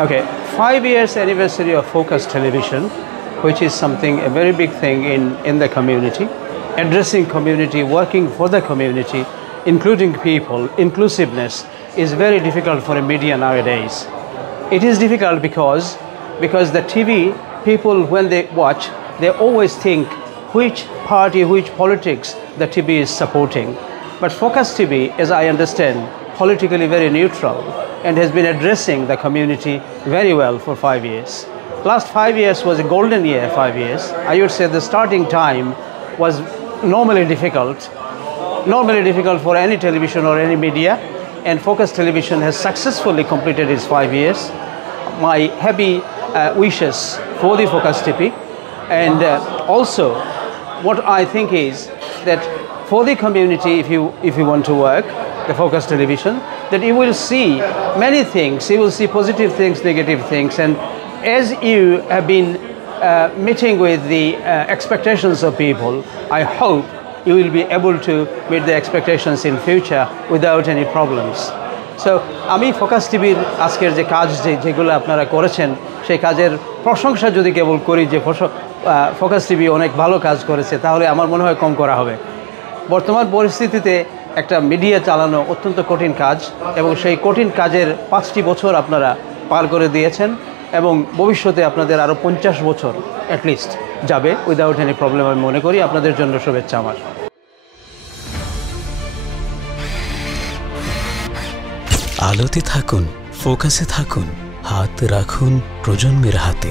Okay, 5 years anniversary of Focus Television, which is something, a very big thing in the community, addressing community, working for the community, including people, inclusiveness is very difficult for a media nowadays. It is difficult because the TV, people when they watch, they always think which party, which politics the TV is supporting. But Focus TV, as I understand, politically very neutral and has been addressing the community very well for 5 years. Last 5 years was a golden year, 5 years. I would say the starting time was normally difficult for any television or any media, and Focus Television has successfully completed its 5 years. My happy wishes for the Focus TV, and also what I think is that for the community, if you want to work, the Focus Television, that you will see many things. You will see positive things, negative things, and as you have been meeting with the expectations of people, I hope you will be able to meet the expectations in future without any problems. So আমি focus টিভির আজকের যে কাজ যেগুলো আপনারা করেছেন সেই কাজের প্রশংসা যদি কেবল করি যে ফোকাস টিভি অনেক ভালো কাজ করেছে, তাহলে আমার মনে হয় কম করা হবে। বর্তমান পরিস্থিতিতে একটা মিডিয়া চালানো অত্যন্ত কঠিন কাজ, এবং সেই কঠিন কাজের 5টি বছর আপনারা পার করে দিয়েছেন, এবং ভবিষ্যতে আপনাদের আরও 50 বছর অ্যাটলিস্ট যাবে উইদাউট এনি প্রবলেম আমি মনে করি। আপনাদের জন্য শুভেচ্ছা আমার। আলোতে থাকুন, ফোকাসে থাকুন, হাত রাখুন প্রজন্মের হাতে।